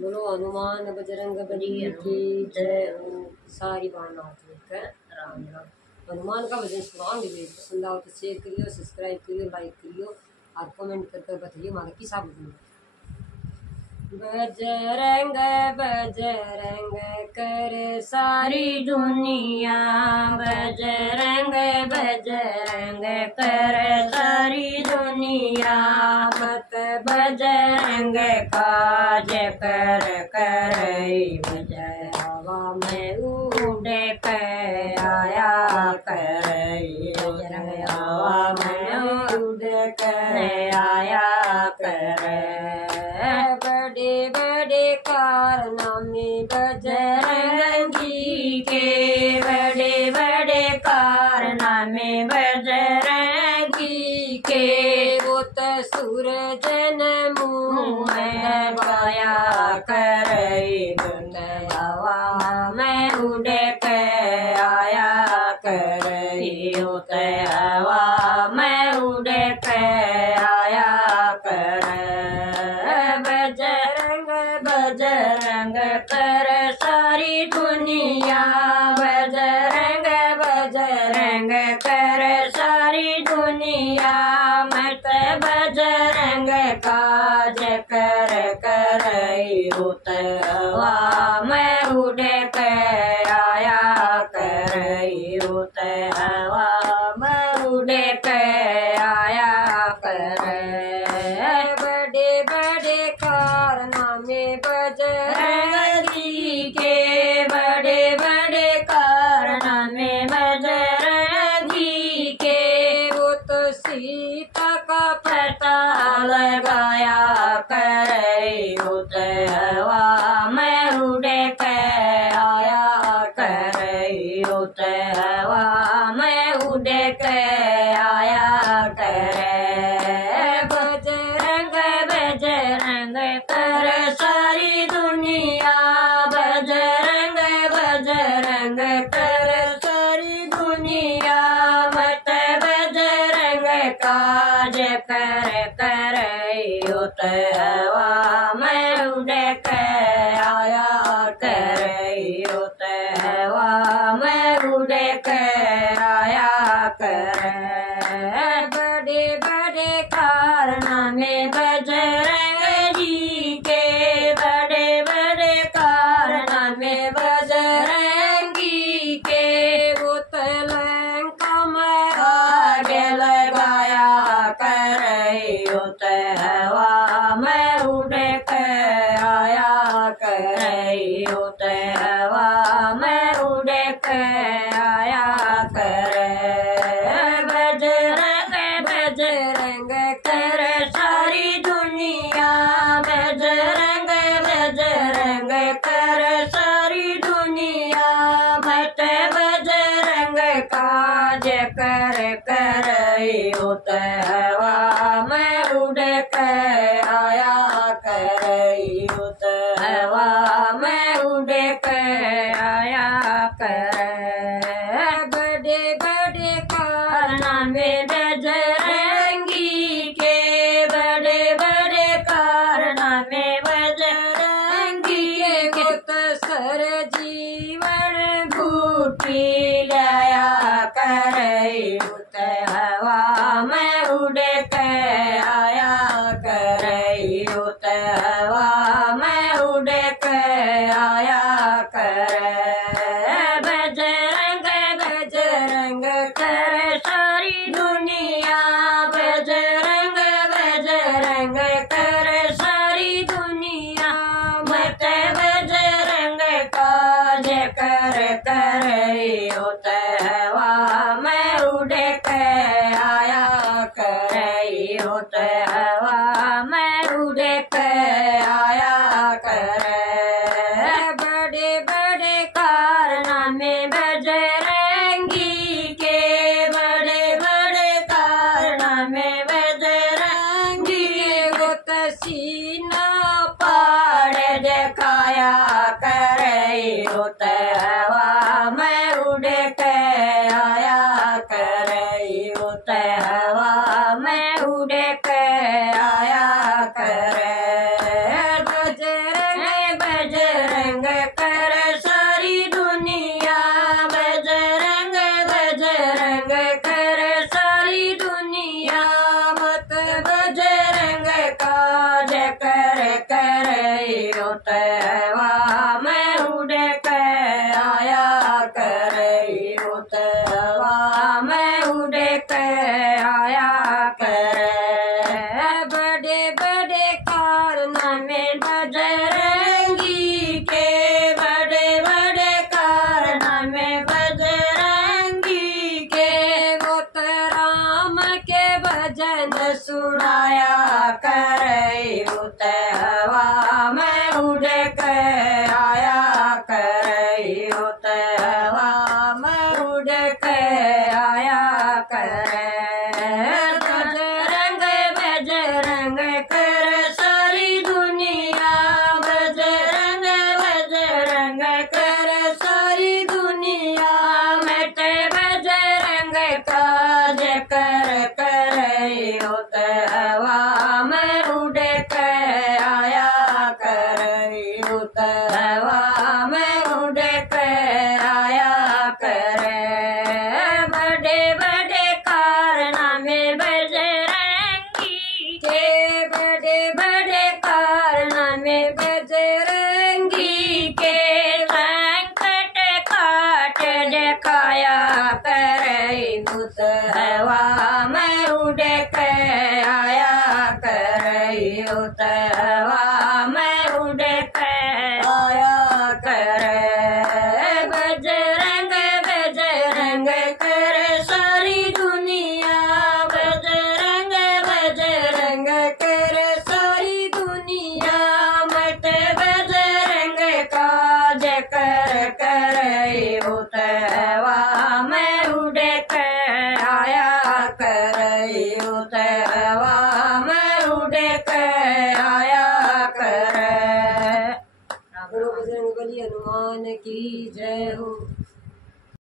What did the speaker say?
बोलो हनुमान बजरंग बली की जय हो। सारी बारनाथ लेकर राम राम। हनुमान का भजन सुनाओगे भी पसंद आओ तो शेयर करियो, सब्सक्राइब करियो, लाइक करियो और कमेंट करके बताइए हमारा किसा भजन। बजरंग बजरंग कर सारी दुनिया, बजरंग बजरंग कर सारी दुनिया, मत बजरंग काज कर कर बजय हवा में उड़े कर आया कर, बजरंग हवा में उड़े कर आया कर। बड़े बड़े कारनामे बजरंगी के, बड़े बड़े कारनामे बजरंगी के, वो तो सूरज ने मुँह में पाया कर, हवा में उड़े के आया कर, हवा में उड़े के आया कर। बजरंग बजरंग कर सारी दुनिया, बजरंग बजरंग कर सारी दुनिया, मत बजरंग काज कर कर होत हवा में उड़े के आया कर, होत हवा में उड़े के आया कर। बड़े बड़े कारनामे बजरंगी के, बड़े बड़े कारनामे बजरंगी के, वो तो सीता का पता लगाया कर, होत हवा में उड़े के आया कर, होत हवा में उड़े के आया कर। बजरंग बजरंग कर सारी दुनिया, बजरंग बजरंग कर सारी दुनिया, मत बजरंग काज कर कर होत हवा में उड़े के आया कर, होत हवा में उड़े के आया कर। बड़े बड़े कारनामे बजरंग जी के, बड़े बड़े कारनामे बजरंगी के, वो तो लंका में आग लगाया कर, होत हवा में उड़े के आया कर, होत हवा में उड़े के आया कर। बजरंग बजरंग कर सारी दुनिया, बजरंग बजरंग कर सारी दुनिया, मत बजरंग काज कर कर होत हवा में उड़े के आया कर, होत हवा में उड़े के आया कर। बड़े बड़े कारनामे बजरंगी के, बड़े बड़े कारनामे बजरंगी के, तो सर जीवन घूटी लाया कर, होत हवा में उड़े के आया कर, होत हवा में उड़े के आया कर। बजरंग बजरंग कर सारी दुनिया, बजरंग बजरंग कर सारी दुनिया, मत बजरंग काज कर कर होत हवा में उड़े के आया कर, होत हवा में उड़े के आया कर। उत हवा में उड़ के आया करे, उत हवा में उड़ के आया करे। बड़े बड़े कारनामे बजरंगी के, बड़े बड़े कारनामे बजरंगी के, वो तो राम के भजन सुनाया करे, उत हवा में उड़ के आया करे, उत हवा में उड़ के आया करे। बजरंग बजरंग कर सारी दुनिया, बजरंग बजरंग कर सारी दुनिया, मिटे बजरंग काज कर करे, उत हवा में उड़ के आया करे, उत हवा में उड़ के आया करे। बड़े बड़े कारनामे बजरंगी के, बड़े बड़े कारनामे बजरंगी के, संकट काट दिखाया करे, उत हवा में उड़ के आया करे, उत हवा में उड़ के आया करे। बजरंग बजरंग कर सारी दुनिया, बजरंग बजरंग कर सारी दुनिया, मत बजरंग काज कर करे, उत हवा में उड़ के आया करे, उत हवा में उड़ के आया करे। बोलो बजरंग बली हनुमान की जय हो।